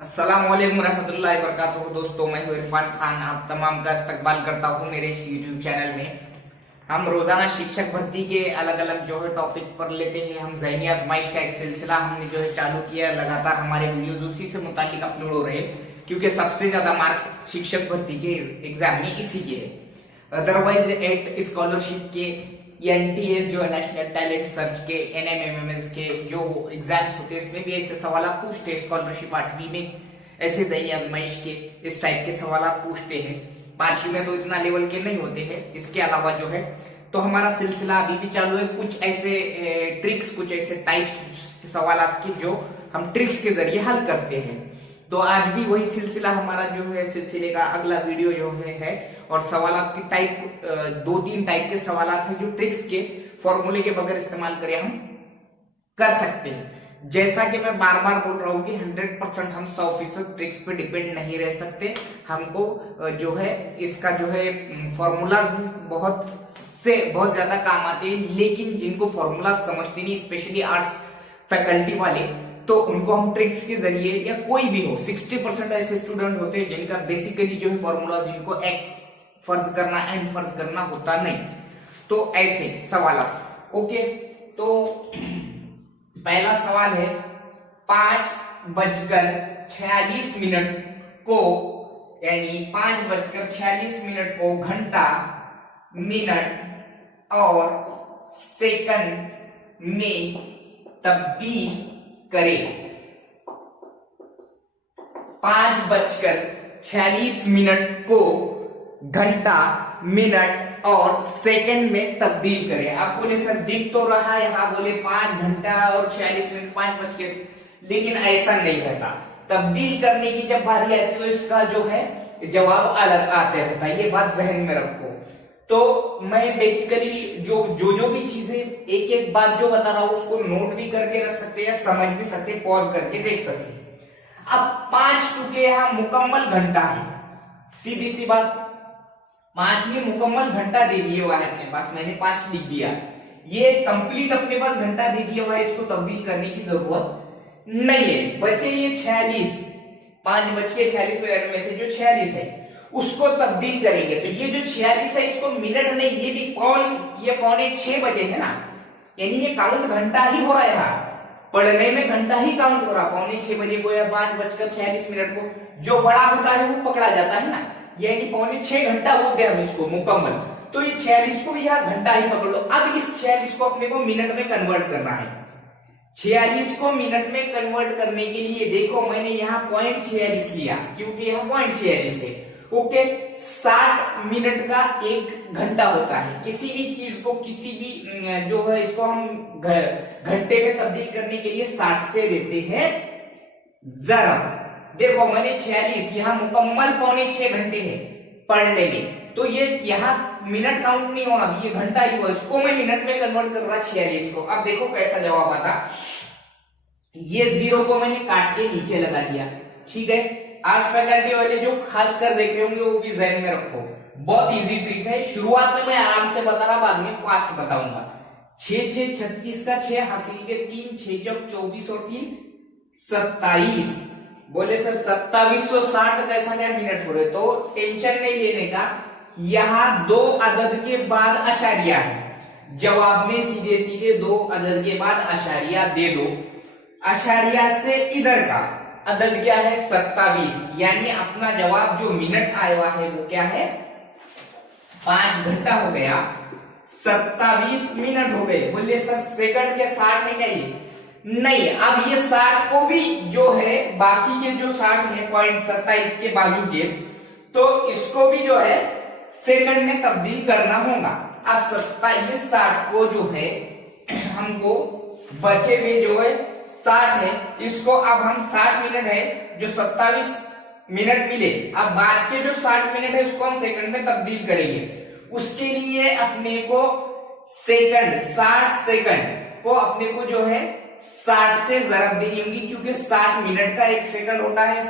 अस्सलामुअलैकुम रहमतुल्लाहि वबरकातुहू। दोस्तों, मैं हूं इरफान खान, आप तमाम का इस्तकबाल करता हूं मेरे इस यूट्यूब चैनल में। हम रोजाना शिक्षक भर्ती के अलग अलग जो है टॉपिक पर लेते हैं। हम ज़हनी आजमाइश का एक सिलसिला हमने जो है चालू किया। लगातार हमारे वीडियोज उसी से मुतालिक अपलोड हो रहे हैं, क्योंकि सबसे ज्यादा मार्क शिक्षक भर्ती के एग्जाम में इसी के है। अदरवाइज 8 स्कॉलरशिप के एनटीएस जो है नेशनल टैलेंट सर्च के, एनएमएमएस के जो एग्जाम्स होते हैं इसमें भी ऐसे सवाल पूछते हैं। स्कॉलरशिप 8वीं में ऐसे ज़हनी आजमाइश के इस टाइप के सवाल पूछते हैं। 5वीं में तो इतना लेवल के नहीं होते हैं। इसके अलावा जो है तो हमारा सिलसिला अभी भी चालू है। कुछ ऐसे ट्रिक्स, कुछ ऐसे टाइप्स सवाल के जो हम ट्रिक्स के जरिए हल करते हैं। तो आज भी वही सिलसिला हमारा जो है, सिलसिले का अगला वीडियो जो है और सवाल की टाइप 2-3 टाइप के सवाल हैं जो ट्रिक्स के फॉर्मूले के बगैर इस्तेमाल करें हम कर सकते हैं। जैसा कि मैं बार बार बोल रहा हूं कि 100% हम 100% ट्रिक्स पे डिपेंड नहीं रह सकते। हमको जो है इसका जो है फॉर्मूला बहुत ज्यादा काम आते हैं, लेकिन जिनको फॉर्मूला समझते नहीं, स्पेशली आर्ट्स फैकल्टी वाले, तो उनको हम ट्रिक्स के जरिए, या कोई भी हो, 60% ऐसे स्टूडेंट होते हैं जिनका बेसिकली जो है फॉर्मूला, जिनको एक्स फर्ज करना, एन फर्ज करना होता नहीं। तो ऐसे सवाल ओके। तो पहला सवाल है 5:46 को, यानी 5:46 को घंटा, मिनट और सेकंड में तब्दील करें। 5:46 को घंटा, मिनट और सेकंड में तब्दील करें। आप बोले सर दिख तो रहा है यहाँ, बोले 5 घंटा और 46 मिनट 5 बज के, लेकिन ऐसा नहीं रहता। तब्दील करने की जब बारी आती है तो इसका जो है जवाब अलग आते रहता है। ये बात जहन में रखो। तो मैं बेसिकली जो भी चीजें एक एक बात जो बता रहा हूं उसको नोट भी करके रख सकते हैं, समझ भी सकते हैं, पॉज करके देख सकते हैं। अब 5 चुके यहां मुकम्मल घंटा है, सीधी सी बात। 5 ये मुकम्मल घंटा दे दिया हुआ है अपने पास, मैंने 5 लिख दिया। ये कंप्लीट अपने पास घंटा दे दिया हुआ है, इसको तब्दील करने की जरूरत नहीं है। बचे ये 46, 5:46 में से जो 46 है उसको तब्दील करेंगे। तो ये जो 46 है इसको मिनट नहीं, ये भी ये 5:45 बजे है ना, यानी ये काउंट घंटा ही हो रहा है। यहाँ पढ़ने में घंटा ही काउंट हो रहा। 5:45 बजे को या 5:46 को जो बड़ा होता है वो पकड़ा जाता है ना, यानी 5:45 घंटा बोलते हैं हम इसको मुकम्मल। तो ये 46 को यहाँ घंटा ही पकड़ लो। अब इस 46 को अपने को मिनट में कन्वर्ट करना है। 46 को मिनट में कन्वर्ट करने के लिए देखो मैंने यहाँ 0.46 लिया, क्योंकि यहाँ 0.46 है। ओके, 60 मिनट का 1 घंटा होता है। किसी भी चीज को, किसी भी जो है इसको हम घंटे में तब्दील करने के लिए 60 से देते हैं जरब। देखो मैंने 46, यहाँ मुकम्मल 5:45 घंटे है पढ़ने में, तो ये यहाँ मिनट काउंट नहीं होगा, ये घंटा ही हुआ। इसको मैं मिनट में कन्वर्ट कर रहा 46 को। अब देखो कैसा जवाब आता। ये 0 को मैंने काट के नीचे लगा दिया, ठीक है। आर्ट्स फैकल्टी वाले जो खास कर देख रहे होंगे वो भी ज़हन में रखो, बहुत इजी ट्रिक है। शुरुआत में मैं आराम से बता रहा, बाद में फास्ट बताऊंगा। 6×6 36 का 6 हासिल के 3, 6 जब 24 और 3 27। बोले सर 2760 कैसा क्या मिनट हो रहे? तो टेंशन नहीं लेने का, यहाँ 2 अदद के बाद अशारिया है। जवाब में सीधे सीधे 2 अदद के बाद अशारिया दे दो। अशारिया से इधर का अदद क्या है? 27, यानी अपना जवाब जो मिनट आया हुआ है वो क्या है? 5 घंटा हो गया, 27 मिनट हो गए। बोलिए सर सेकंड के 60 है क्या ये? नहीं। अब ये 60 को भी जो है, बाकी के जो 60 है 0.27 के बाजू के, तो इसको भी जो है सेकंड में तब्दील करना होगा। अब 60 को जो है हमको बचे हुए जो है 60 है, इसको अब हम 60 मिनट है जो 27 मिनट मिले, अब बाद के जो 60 मिनट है उसको हम सेकंड में तब्दील करेंगे। उसके लिए अपने को सेकंड, 60 सेकंड को अपने को जो है 60 से जरब देनी होगी, क्योंकि 60 मिनट का 1 सेकंड होता है,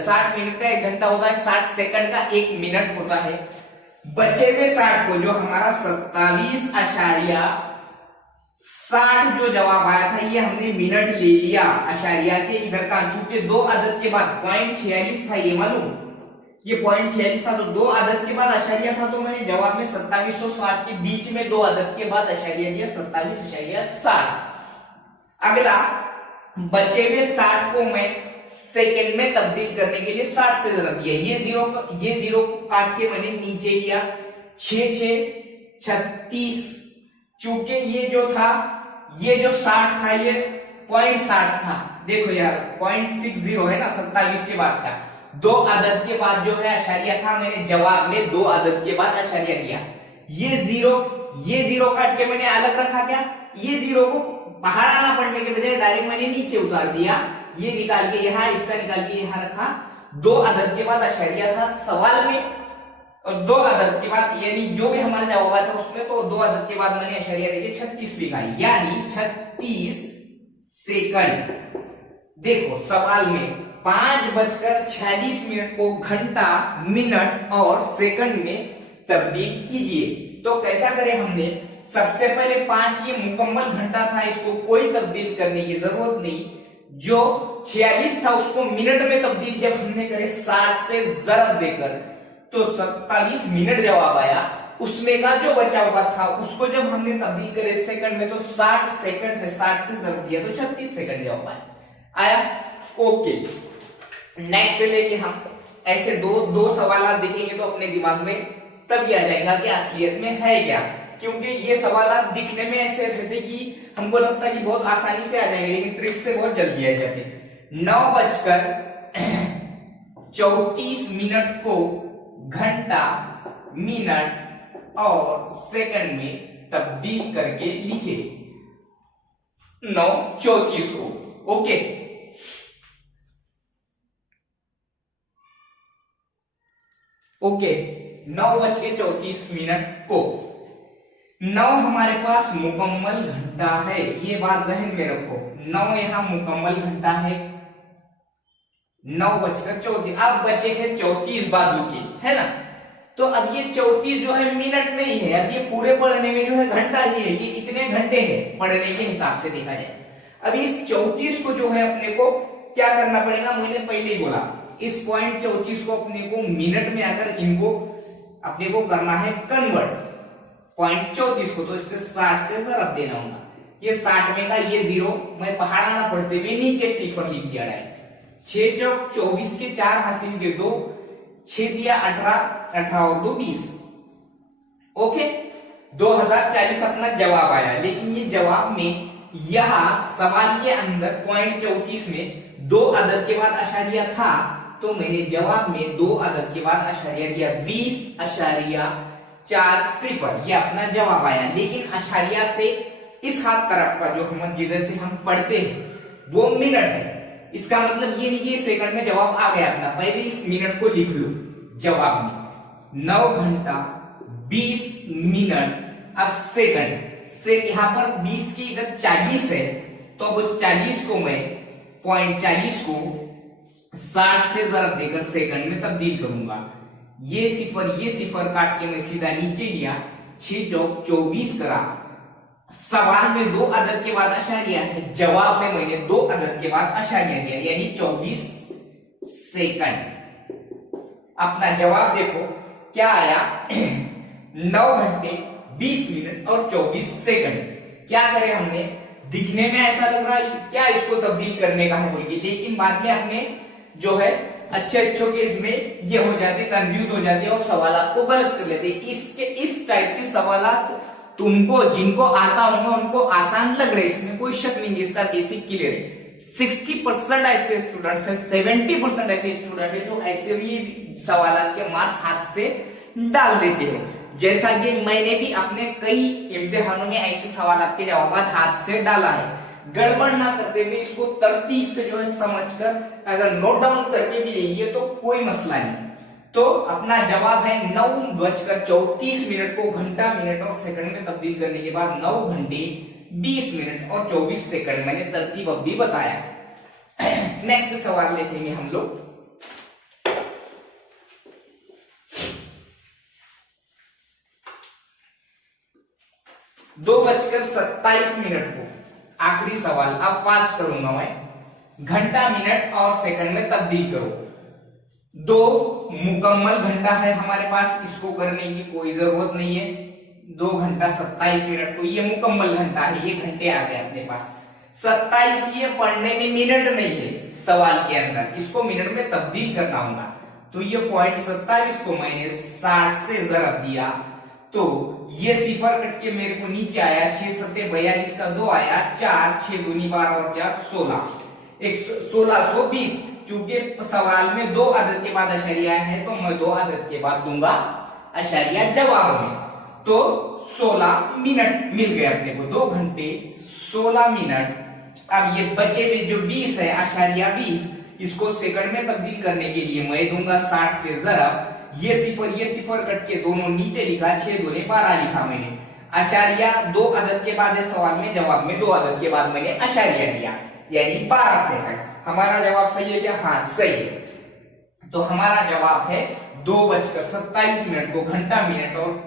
60 मिनट का 1 घंटा होता है, 60 सेकंड का 1 मिनट होता है। बचे हुए 60 को जो हमारा 27 60 जो जवाब आया था ये हमने मिनट ले लिया आशारिया के इधर का, चूंकि 2 अदद के बाद .46 था, ये मालूम, ये .46 था, तो 2 अदद के बाद आशारिया था, तो मैंने जवाब में 2760 के बीच में 2 अदद के बाद आशारिया दिया 27.60। अगला बचे हुए 60 को मैं सेकंड में तब्दील करने के लिए 60 से जरा दिया, ये जीरो को काट के मैंने नीचे लिया, 6 6 36, चूंकि ये जो था, ये जो 60 था ये .60 था, देखो यार 0.60 है ना 27 के बाद का, 2 अदद के बाद जो है आशारिया था, मैंने जवाब में 2 अदद के बाद आशारिया दिया, ये जीरो काट के मैंने अलग रखा, क्या ये जीरो को बाहर आना पड़ने के बजाय डायरेक्ट मैंने नीचे उतार दिया, ये निकाल के यहाँ, इसका निकाल के यहाँ रखा, 2 अदद के बाद आशारिया था सवाल में, और 2 अदद के बाद यानी जो भी हमारा जवाब आया था उसमें, तो 2 अदद के बाद मैंने आशारिया देके 36 लिखा, यानी 36 सेकंड। देखो सवाल में 5:46 को घंटा, मिनट और सेकंड में तब्दील कीजिए। तो कैसा करें हमने, सबसे पहले 5 ये मुकम्मल घंटा था, इसको कोई तब्दील करने की जरूरत नहीं, जो 46 था उसको मिनट में तब्दील जब हमने करे 60 से जरब देकर, तो 27 मिनट जवाब आया, उसमें का जो बचा हुआ था उसको जब हमने तब्दील करे सेकंड में, तो 60 सेकंड से 60 से जरब दिया तो 36 सेकंड जवाब आया। ओके, नेक्स्ट लेंगे हम, ऐसे दो सवाल देखेंगे तो अपने दिमाग में तब आ जाएगा कि असलियत में है क्या, क्योंकि ये सवाल दिखने में ऐसे रहते कि हमको लगता है कि बहुत आसानी से आ जाएंगे, लेकिन ट्रिक से बहुत जल्दी आ जाते। 9:34 को घंटा, मिनट और सेकंड में तब्दील करके लिखे 9:34 को। ओके, ओके 9:34 को 9 हमारे पास मुकम्मल घंटा है, ये बात जहन में रखो, 9 यहां मुकम्मल घंटा है, 9:34। अब बचे हैं 34 बाजू के, है ना, तो अब ये 34 जो है मिनट नहीं है, अब ये पूरे पढ़ने में जो है घंटा ही है, ये इतने घंटे हैं पढ़ने के हिसाब से देखा जाए। अब इस 34 को जो है अपने को क्या करना पड़ेगा, मैंने पहले ही बोला, इस .34 को अपने को मिनट में आकर इनको अपने को करना है कन्वर्ट, .34 को, तो इससे 60 से जरब देना होगा, ये 60 में का ये जीरो मैं बाहर आना पड़ते हुए नीचे सिफर लिख दिया डायरेक्ट, 6 चौक 24 के 4 हासिल के 2, 6 दिया 18, 18 और 2 20। ओके, 2040 अपना जवाब आया, लेकिन ये जवाब में यहां सवाल के अंदर .34 में 2 अदद के बाद आशारिया था, तो मैंने जवाब में 2 अदद के बाद आशारिया दिया 20.40, ये अपना जवाब आया। लेकिन आशारिया से इस हाथ तरफ का जो हम जिधर से हम पढ़ते हैं वो मिनट है, इसका मतलब ये नहीं कि सेकंड में जवाब आ गया अपना, पहले इस मिनट को लिख लो जवाब में, 9 घंटा 20 मिनट। अब सेकंड से यहां पर 20 की इधर 40 है, तो अब उस 40 को मैं .40 को 60 से जरब देकर सेकंड में तब्दील करूंगा, ये सिफर काट के मैं सीधा नीचे लिया, 6 चौक 24 करा, सवाल में 2 अदद के बाद आशारिया है, जवाब में मैंने 2 अदद के बाद आशारिया दिया, यानी 24 सेकंड। अपना जवाब देखो क्या आया 9 घंटे 20 मिनट और 24 सेकंड। क्या करें हमने, दिखने में ऐसा लग रहा है क्या इसको तब्दील करने का है बोल के, लेकिन बाद में अपने जो है अच्छे के इसमें ये हो जाते, कंफ्यूज हो जाते और सवाल आपको गलत कर लेते। इसके इस टाइप के सवाल तुमको जिनको आता होगा उनको आसान लग रहे, इसमें कोई शक नहीं है, इसका बेसिक क्लियर है। 60% ऐसे स्टूडेंट्स हैं, 70% ऐसे स्टूडेंट है जो ऐसे भी सवाल के मार्क्स हाथ से डाल देते हैं। जैसा कि मैंने भी अपने कई इम्तिहानों में ऐसे सवाल के जवाब हाथ से डाला है, गड़बड़ ना करते हुए इसको तरतीब से जो है समझकर अगर नोट डाउन करके भी लेंगे तो कोई मसला नहीं। तो अपना जवाब है 9:34 को घंटा, मिनट और सेकंड में तब्दील करने के बाद 9 घंटे 20 मिनट और 24 सेकंड मैंने तरतीब अब भी बताया। नेक्स्ट सवाल देखेंगे हम लोग। 2:27 को, आखिरी सवाल, अब फास्ट करूंगा मैं, घंटा मिनट और सेकंड में तब्दील करो। 2 मुकम्मल घंटा है हमारे पास, इसको करने की कोई जरूरत नहीं है। 2:27 को ये मुकम्मल घंटा है, ये घंटे आ गए अपने पास। 27 ये पढ़ने में मिनट नहीं है सवाल के अंदर, इसको मिनट में तब्दील करना होगा। तो ये 0.27 को मैंने 60 से जरब दिया, तो ये सिफर कट के मेरे को नीचे आया, 6 7 42 का 2 आया, 4 6 दूनी 12 और 4 16, 1620। चूंकि सवाल में 2 अदद के बाद अशरिया है, तो मैं 2 अदद के बाद दूंगा अशरिया जवाब में। तो 16 मिनट मिल गए अपने को, 2 घंटे 16 मिनट। अब ये बचे हुए जो 20 है, अशरिया 20, इसको सेकंड में तब्दील करने के लिए मैं दूंगा 60 से जरब, ये सिफर कट के दोनों नीचे लिखा, 6 दूनी 12 लिखा मैंने। अशरिया 2 अदद के बाद है सवाल में, जवाब में 2 अदद के बाद मैंने अशरिया दिया, यानी 12 सेकंड। हमारा जवाब सही है क्या? हाँ सही है। तो हमारा जवाब है 2:27 को घंटा मिनट और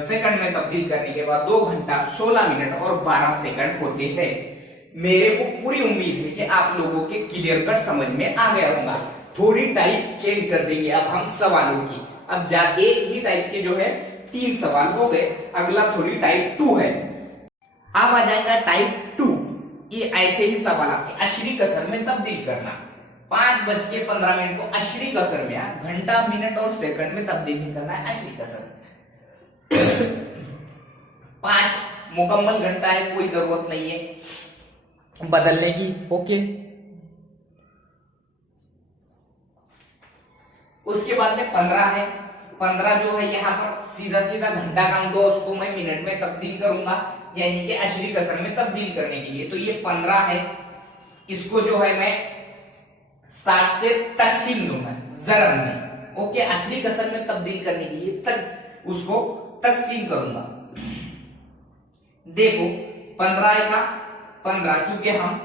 सेकंड में तब्दील करने के बाद 2 घंटा 16 मिनट और 12 सेकंड होते हैं। मेरे को पूरी उम्मीद है कि आप लोगों के क्लियर कट समझ में आ गया होगा। थोड़ी टाइप चेंज कर देंगे अब हम सवालों की। अब एक ही टाइप के जो है 3 सवाल हो गए, अगला थोड़ी टाइप 2 है। अब आ जाएगा टाइप 2। ये ऐसे ही सवाल आपके अशरी कसर में तब्दील करना। 5:15 को अशरी कसर में, घंटा मिनट और सेकंड में तब्दील नहीं करना है, अशरी कसर। 5 मुकम्मल घंटा है, कोई जरूरत नहीं है बदलने की। ओके, उसके बाद में 15 है। 15 जो है यहाँ पर सीधा सीधा घंटा काउंट हो, उसको मैं मिनट में तब्दील करूंगा, यानी कि अशरी कसर में तब्दील करने के लिए। तो ये 15 है, इसको जो है मैं 60 से तकसीम दूंगा जरब में। ओके, अशरी कसर में तब्दील करने के लिए तक उसको तकसीम करूंगा। देखो 15 का 15, चूंकि हम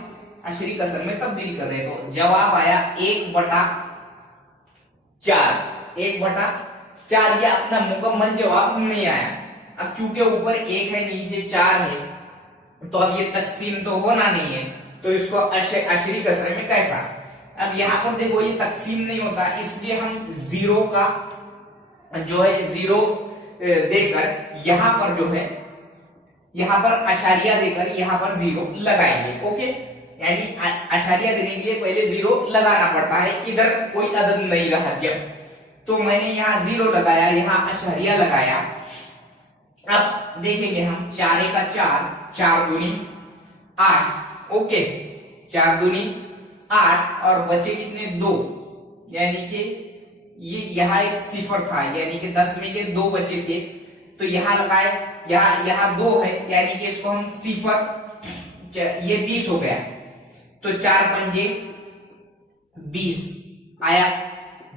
अशरी कसर में तब्दील कर रहे हैं, तो जवाब आया 1/4। 1/4 ये अपना मुकम्मल जवाब नहीं आया। अब चूंकि ऊपर 1 है नीचे 4 है, तो अब ये तकसीम तो होना नहीं है, तो इसको अशरी कसर में कैसा? अब यहाँ पर देखो ये तकसीम नहीं होता, इसलिए हम 0 का जो है 0 देकर यहाँ पर जो है, यहाँ पर अशारिया देकर यहाँ पर 0 लगाएंगे। ओके, यानी अशारिया देने के लिए पहले 0 लगाना पड़ता है, इधर कोई अदद नहीं रहा जब, तो मैंने यहाँ 0 लगाया, यहाँ अशारिया लगाया। अब देखेंगे हम 4 का 4, 4 दूनी 8। ओके, 4 दूनी 8 और बचे कितने? 2, यानी कि ये यहाँ एक सिफर था, यानी कि 10 में के 2 बचे थे, तो यहाँ लगाए, यहाँ 2 है, यानी कि इसको हम सिफर, ये 20 हो गया, तो 4 पंजे 20 आया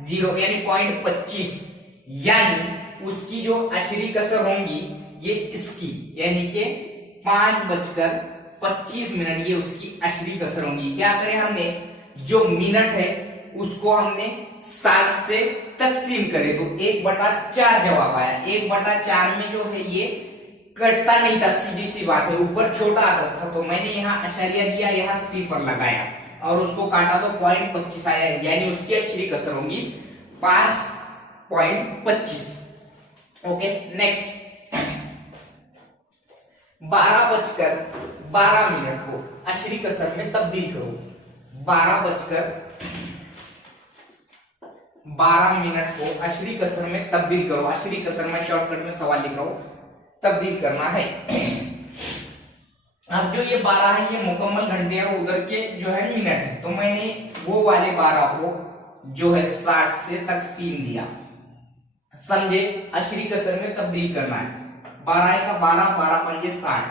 0, यानी 0.25, यानी उसकी जो अशरी कसर होंगी ये इसकी, यानी कि 5:25 ये उसकी अशरी कसर होंगी। क्या करें हमने, जो मिनट है उसको हमने 60 से तकसीम करे, तो 1/4 जवाब आया। 1/4 में जो है ये कटता नहीं था, सीधी सी बात है, ऊपर छोटा आता था, तो मैंने यहाँ अशरिया दिया, यहाँ सिफर लगाया और उसको काटा तो 0.25 आया, यानी उसकी अशरी कसर होंगी 5.25। ओके, नेक्स्ट 12:12 को अशरी कसर में तब्दील करो। 12:12 को अशरी कसर में तब्दील करो। अशरी कसर में शॉर्टकट में सवाल लिख रहा हूं, तब्दील करना है। अब जो ये 12 है ये मुकम्मल घंटे और उधर के जो है मिनट है, तो मैंने वो वाले 12 को जो है 60 से तकसीम दिया, समझे? अशरी कसर में तब्दील करना है। 12 का 12, 12 पंजे 60,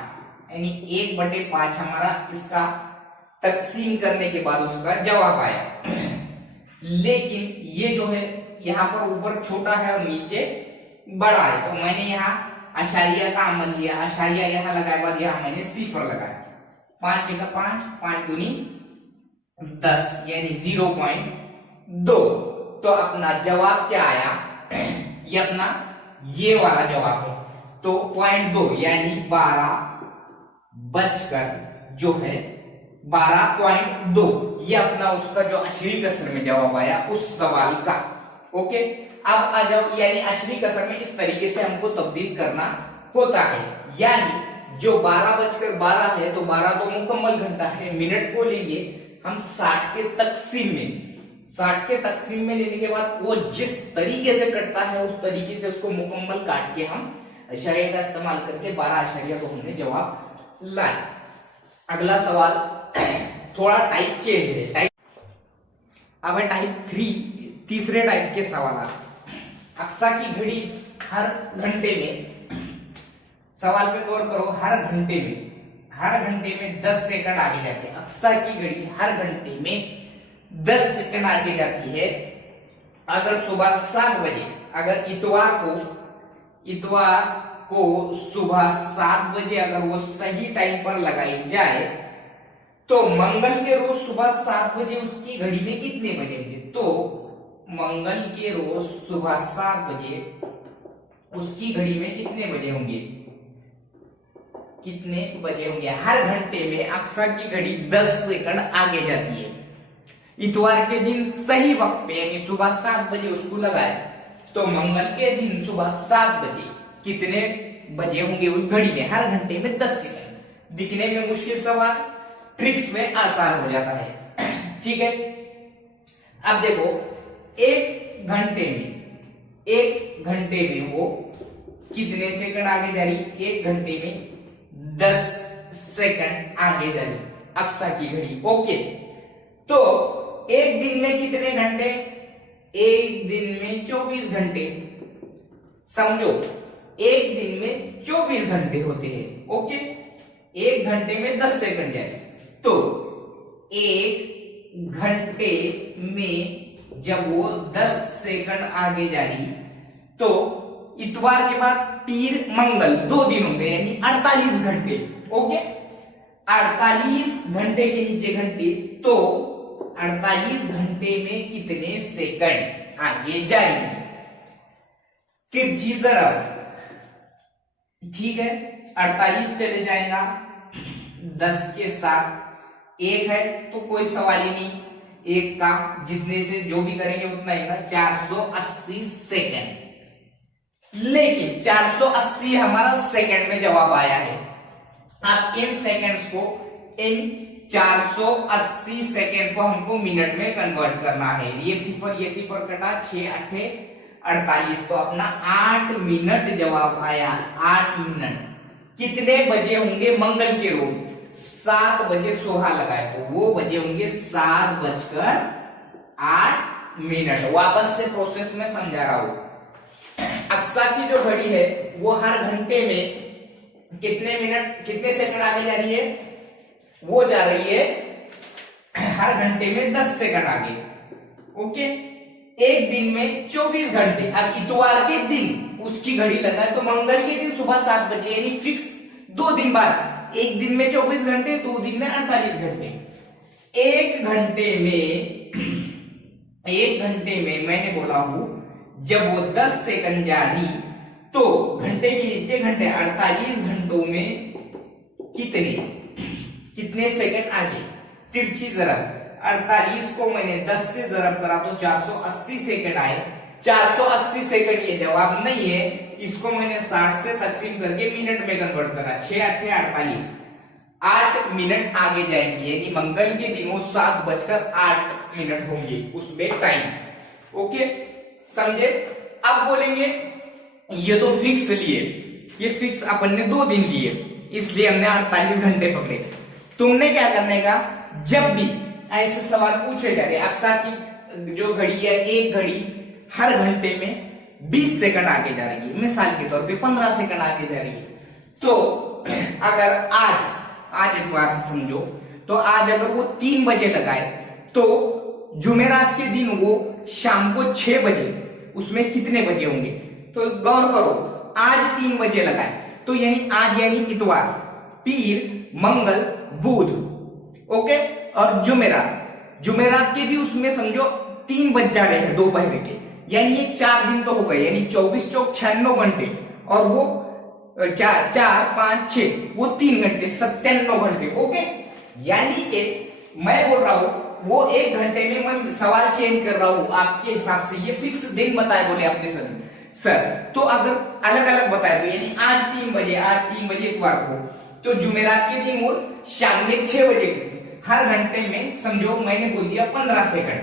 यानी 1/5 हमारा इसका तकसीम करने के बाद उसका जवाब आया। लेकिन ये जो है यहाँ पर ऊपर छोटा है और नीचे बड़ा है, तो मैंने यहाँ अशारिया का अमल लिया, अशारिया यहाँ लगाए बाद यहाँ मैंने सिफर लगाया। 5 का 5, 5 दूनी 10, यानी 0.2। तो अपना जवाब क्या आया? ये अपना ये वाला जवाब है। तो 0.2 यानी 12 बजकर जो है 12.2, ये अपना उसका जो अशरी कसर में जवाब आया उस सवाल का। ओके, अब आ जाओ, यानी अशरी कसर में इस तरीके से हमको तब्दील करना होता है। यानी जो 12 है तो 12 तो मुकम्मल घंटा है, मिनट को लेंगे हम 60 के तकसीम में, 60 के तकसीम में लेने के बाद वो जिस तरीके से कटता है उस तरीके से उसको मुकम्मल काट के हम अशरिया का इस्तेमाल करके 12 अशरिया को हमने जवाब लाए। अगला सवाल थोड़ा टाइप चेंज है, टाइप अब है टाइप 3, तीसरे टाइप के सवाल। अक्सा की घड़ी हर घंटे में, सवाल पे गौर करो, हर घंटे में 10 सेकंड आगे जाती है। अक्सा की घड़ी हर घंटे में 10 सेकंड आगे जाती है। अगर सुबह 7 बजे, अगर इतवार को सुबह 7 बजे अगर वो सही टाइम पर लगाई जाए तो मंगल के रोज सुबह 7 बजे उसकी घड़ी में कितने बजे होंगे? तो मंगल के रोज सुबह 7 बजे उसकी घड़ी में कितने बजे होंगे? हर घंटे में अक्सा की घड़ी 10 सेकंड आगे जाती है। इतवार के दिन सही वक्त पे यानी सुबह 7 बजे उसको लगाए तो मंगल के दिन सुबह 7 बजे कितने बजे होंगे उस घड़ी में? हर घंटे में 10 सेकंड। दिखने में मुश्किल सवाल, ट्रिक्स में आसान हो जाता है। ठीक है, अब देखो, एक घंटे में वो कितने सेकंड आगे जा रही? 1 घंटे में 10 सेकंड आगे जा रही अक्सा की घड़ी। ओके, तो एक दिन में कितने घंटे? एक दिन में 24 घंटे। समझो, एक दिन में 24 घंटे होते हैं। ओके, 1 घंटे में 10 सेकंड जाए तो 1 घंटे में जब वो 10 सेकंड आगे जा रही तो इतवार के बाद पीर मंगल 2 दिन होंगे यानी 48 घंटे। ओके, 48 घंटे के नीचे घंटे तो 48 घंटे में कितने सेकंड आगे जाएंगे? तिरछी ज़रब, ठीक है, 48 चले जाएगा 10 के साथ, 1 है तो कोई सवाल ही नहीं, 1 का जितने से जो भी करेंगे उतना ही ना, 480 सेकंड। लेकिन 480 हमारा सेकंड में जवाब आया है। अब इन सेकंड्स को, इन 480 सेकंड को हमको मिनट में कन्वर्ट करना है। ये सिफर कटा, 6 8 48, तो अपना 8 मिनट जवाब आया। 8 मिनट कितने बजे होंगे मंगल के रोज? 7 बजे सोहा लगाए तो वो बजे होंगे 7:08। वापस से प्रोसेस में समझा रहा हूं। अक्सा की जो घड़ी है वो हर घंटे में कितने सेकंड आगे जा रही है? वो जा रही है हर घंटे में 10 सेकंड आगे। ओके, एक दिन में 24 घंटे। अब इतवार के दिन उसकी घड़ी लगाए तो मंगल के दिन सुबह 7 बजे यानी फिक्स 2 दिन बाद। एक दिन में 24 घंटे, 2 दिन में 48 घंटे। एक घंटे में मैंने बोला हूं जब वो 10 सेकंड जा रही तो घंटे के नीचे घंटे, 48 घंटों में कितने सेकंड आगे? तिरछी ज़रब, 48 को मैंने 10 से ज़रब करा तो 480 सेकंड आए। 480 सेकंड ये जवाब नहीं है, इसको मैंने 60 से तकसीम करके मिनट में कन्वर्ट करा। 6 8 48, 8 मिनट आगे जाएंगे यानी मंगल के दिन वो 7:08 होंगे उसमें टाइम। ओके, समझे? अब बोलेंगे ये तो फिक्स लिए, ये फिक्स अपन ने 2 दिन लिए इसलिए हमने 48 घंटे पकड़े। तुमने क्या करने का, जब भी ऐसे सवाल पूछे जा रहे, अक्सा की जो घड़ी है, एक घड़ी हर घंटे में 20 सेकंड आगे जा रही है, मिसाल के तौर पे 15 सेकंड आगे जा रही है, तो अगर आज इतवार समझो, तो आज अगर वो 3 बजे लगाए तो जुमेरात के दिन वो शाम को 6 बजे, उसमें कितने बजे होंगे? तो गौर करो, आज 3 बजे लगाए तो यानी आज यानी इतवार, पीर, मंगल, बुध, ओके, और जुमेरात के भी उसमें समझो 3 बज जा रहे हैं दोपहर के, यानी ये 4 दिन तो हो गए, यानी 24 चौक 96 घंटे, और वो चार चार पांच छह, वो 3 घंटे, 97 घंटे। ओके, यानी कि मैं बोल रहा हूं वो 1 घंटे में मैं सवाल चेंज कर रहा हूं आपके हिसाब से। ये फिक्स दिन बताए बोले आपने सर तो अगर अलग अलग बताए तो यानी आज 3 बजे इतवार को, तो जुमेरात के दिन और शाम में 6 बजे के, हर घंटे में समझो मैंने बोल दिया 15 सेकंड।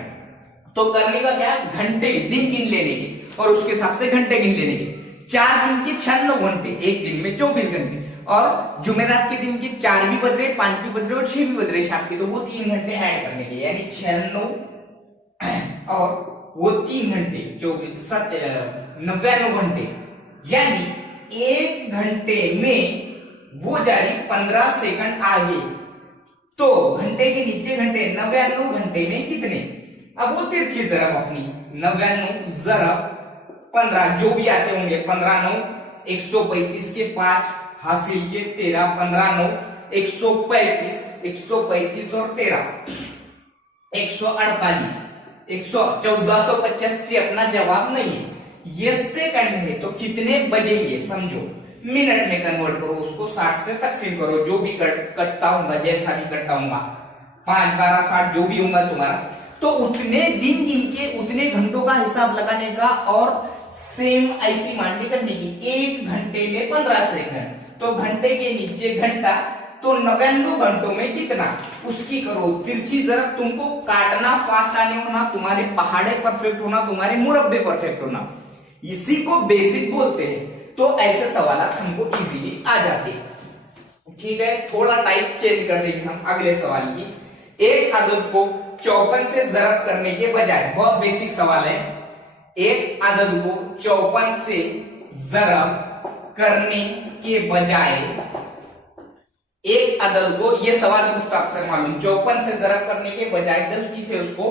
तो करने का क्या, घंटे दिन गिन लेने के और उसके हिसाब से घंटे गिन लेने के। 4 दिन के 96 घंटे, एक दिन में 24 घंटे, और जुमेरात के दिन के 4 भी बज रहे, 5 भी बज रहे और 6 भी बज रहे शाम के, तो वो 3 घंटे ऐड करने के, यानी 96 और वो 3 घंटे 99 घंटे, यानी 1 घंटे में वो जा रही 15 सेकंड आगे। तो घंटे के नीचे घंटे, 99 घंटे में कितने, अब वो तिरछी जरब अपनी 99 जरब 15 जो भी आते होंगे, 15 9 135 के 5 हासिल के 13, 15 9 135, 135 और 13 148, 1450 से अपना जवाब नहीं है। ये सेकंड है तो कितने बजेंगे समझो, मिनट में कन्वर्ट करो उसको, 60 से तकसीम करो, जो भी कटता होगा, जैसा भी कटता होगा, 5 12 60 जो भी होगा तुम्हारा, तो उतने दिन इनके उतने घंटों का हिसाब लगाने का और सेम ऐसी मांडनी करने की। 1 घंटे में 15 सेकंड, तो घंटे के नीचे घंटा, तो 99 घंटों में कितना, उसकी करो तिरछी जरब। तुमको काटना फास्ट आने होना, तुम्हारे पहाड़े परफेक्ट होना, तुम्हारे मुरब्बे परफेक्ट होना, इसी को बेसिक बोलते हैं। तो ऐसे सवाल हमको इजीली आ जाते हैं। ठीक है, थोड़ा टाइप चेंज कर देंगे हम अगले सवाल की। एक अदद को 54 से जरब करने के बजाय, बहुत बेसिक सवाल है, एक अदद को 54 से जरब करने के बजाय, एक अदद को, ये सवाल पूछता अक्सर मालूम, 54 से जरब करने के बजाय गलती से उसको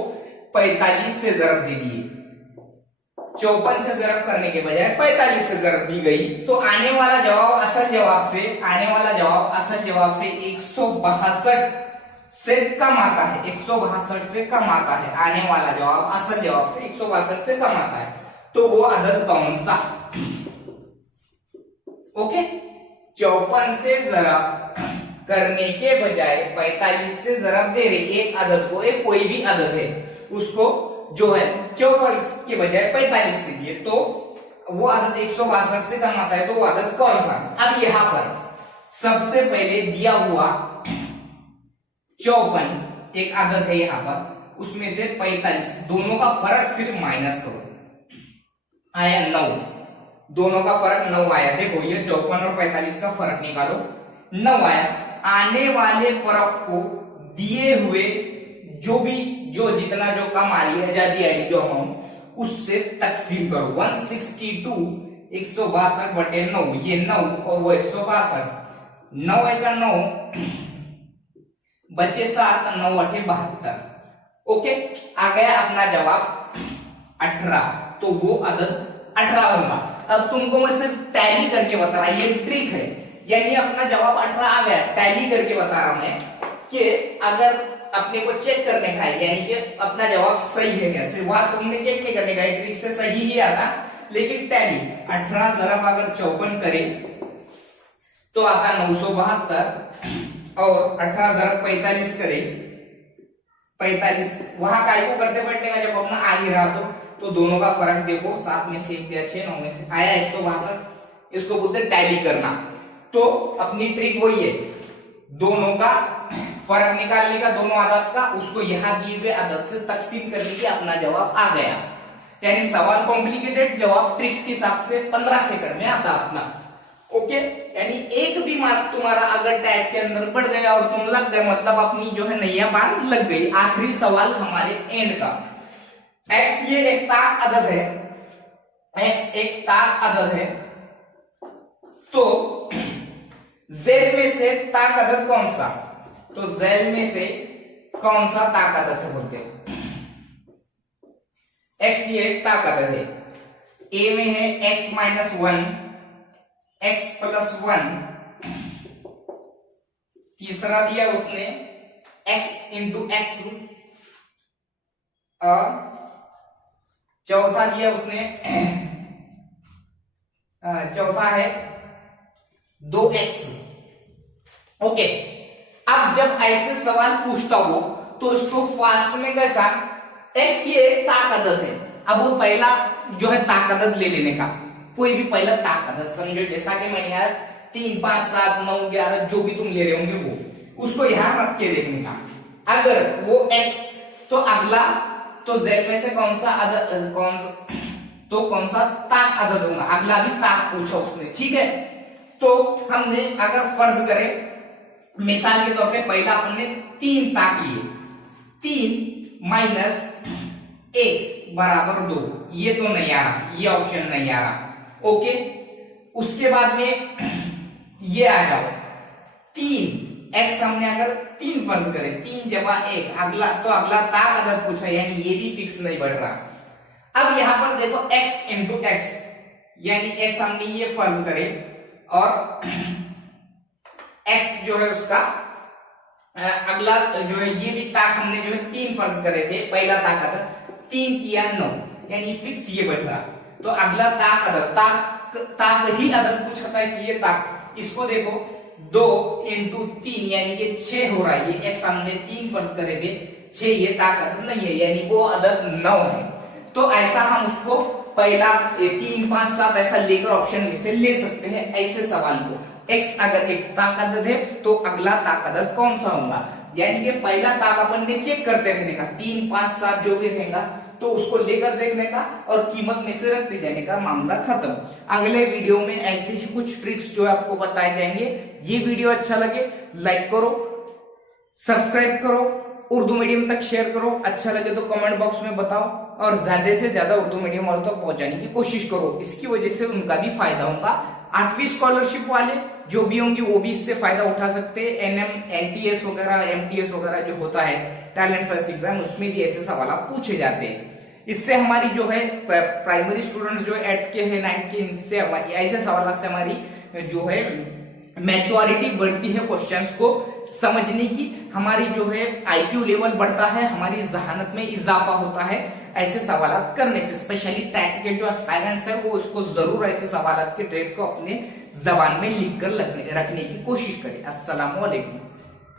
45 से जरब दे दिए। 54 से जरब करने के बजाय 45 से जरब दी गई, तो आने वाला जवाब असल जवाब से 162 से कम आता है, 162 से कम आता है। आने वाला जवाब असल जवाब से 162 से कम आता है। तो वो अदद कौन सा? ओके, 54 से जरब करने के बजाय 45 से जरब दे रही एक अदद को, एक कोई भी अदद है उसको जो है 54 के बजाय 45 से दिए, तो वो अदद 162 से कम आता है। तो वो अदद कौन सा? अब यहां पर सबसे पहले दिया हुआ 54 एक आदत है यहां पर, उसमें से 45, दोनों का फर्क सिर्फ माइनस करो, आया 9, दोनों का फर्क 9 आया। देखो ये 54 और 45 का फर्क निकालो, 9 आया। आने वाले फर्क को दिए हुए जो जितना जो कम आ रही है, आजादी आ रही जो अमाउंट, उससे तकसीम करो। 162 162/9, ये 9 और वो 162, 9 एका 9 बचे 7, 9 8 72। ओके, आ गया अपना जवाब 18, तो वो अदद 18 होगा। अब तुमको मैं सिर्फ टैली करके बता रहा, ये ट्रिक है, यानी अपना जवाब 18 आ गया, टैली करके बता रहा मैं कि अगर अपने को चेक करने का है, यानी कि अपना जवाब सही है कैसे, वह तुमने चेक नहीं करने का है, ट्रिक से सही ही आता, लेकिन टैली 18 जरब अगर 54 करे तो आता 972, और 18 जरब 45 करे 45, वहां काय को करते बैठने का, जब अपना आगे रहा तो दोनों का फर्क देखो, 7 में से 1 गया 6, 9 में से आया 162, इसको बोलते टैली करना। तो अपनी ट्रिक वही है, दोनों का फर्क निकालने का, दोनों आदत का, उसको यहां दिए हुए आदत से तकसीम करने के अपना जवाब आ गया। यानी सवाल कॉम्प्लिकेटेड, जवाब ट्रिक्स के हिसाब से 15 सेकंड में आता अपना। ओके, यानी एक भी मार्क तुम्हारा अगर टैग के अंदर बढ़ गया और तुम लग गए, मतलब अपनी जो है नैया पार लग गई। आखिरी सवाल हमारे एंड का, x ये एक ताक अदद है, x एक ताक अदद है, तो z में से ताक अदद कौन सा? तो z में से कौन सा ताक अदद है बोलते हैं? x ये एक ताक अदद है, a में है x माइनस 1, x प्लस 1, तीसरा दिया उसने x इंटू एक्स, और चौथा दिया उसने, चौथा है 2x। ओके, अब जब ऐसे सवाल पूछता हो तो इसको फास्ट में कैसा, x ये ताक अदद है, अब वो पहला जो है ताक अदद ले लेने का, कोई भी पहला ताक अदद समझो, जैसा कि मैंने यार 3 5 7 9 11 जो भी तुम ले रहे होंगे वो, उसको यहां रख के देखने का। अगर वो x तो अगला तो z में से कौन सा अदद, कौन सा ताक अदद होगा, अगला भी ताक पूछा उसने, ठीक है। तो हमने अगर फर्ज करें मिसाल के तौर पे पहला हमने 3 ताक लिए, 3 माइनस 1 बराबर 2, ये तो नहीं आ रहा, ये ऑप्शन नहीं आ रहा। ओके, उसके बाद में ये आ जाओ 3 x हमने अगर 3 फर्ज करें, 3 जमा 1, अगला तो अगला ताक अदद पूछा, यानी ये भी फिक्स नहीं बढ़ रहा। अब यहां पर देखो x इंटू एक्स, यानी x हमने ये फर्ज करे और x जो है उसका अगला जो है ये भी ताक हमने जो है 3 फर्ज करे थे, पहला ताक अदद 3 किया 9, यानी फिक्स ये बढ़ रहा। तो अगला ताक अदद, ताक ही अदद पूछा था इसलिए ताक, इसको देखो 2 इंटू 3 यानी कि 6 हो रहा है, ये x हमने 3 फर्ज करे थे, 6 ये ताक अदद नहीं है, यानी वो अदद 9 है। तो ऐसा हम उसको पहला 3 5 7 ऐसा लेकर ऑप्शन में से ले सकते हैं ऐसे सवाल को। x अगर एक ताक अदद है तो अगला ताक अदद कौन सा होगा, यानी कि पहला ताक अपन ने चेक करते रहने का, 3 5 7 जो भी रहेगा तो उसको लेकर देखने का और कीमत में से रखते जाने का, मामला खत्म। अगले वीडियो में ऐसे ही कुछ ट्रिक्स जो है आपको बताए जाएंगे। ये वीडियो अच्छा लगे लाइक करो, सब्सक्राइब करो, उर्दू मीडियम तक शेयर करो, अच्छा लगे तो कमेंट बॉक्स में बताओ और ज्यादा से ज्यादा उर्दू मीडियम वालों तक पहुंचाने की कोशिश करो, इसकी वजह से उनका भी फायदा होगा। 8वीं स्कॉलरशिप वाले जो भी होंगे वो भी इससे फायदा उठा सकते हैं। एनएम एनटीएस वगैरह एमटीएस वगैरह जो होता है टैलेंट सर्च एग्जाम, उसमें भी ऐसे सवाल पूछे जाते हैं। इससे हमारी जो है प्राइमरी स्टूडेंट जो 8 के है 9 के, इनसे हमारी ऐसे सवाल से हमारी जो है मैच्योरिटी बढ़ती है क्वेश्चंस को समझने की, हमारी जो है आईक्यू लेवल बढ़ता है, हमारी जहानत में इजाफा होता है ऐसे सवाल करने से। स्पेशली टैट के जो एस्पायरेंट्स है वो इसको जरूर ऐसे सवाल के ट्रेस को अपने जबान में लिख कर रखने की कोशिश करें। अस्सलाम वालेकुम।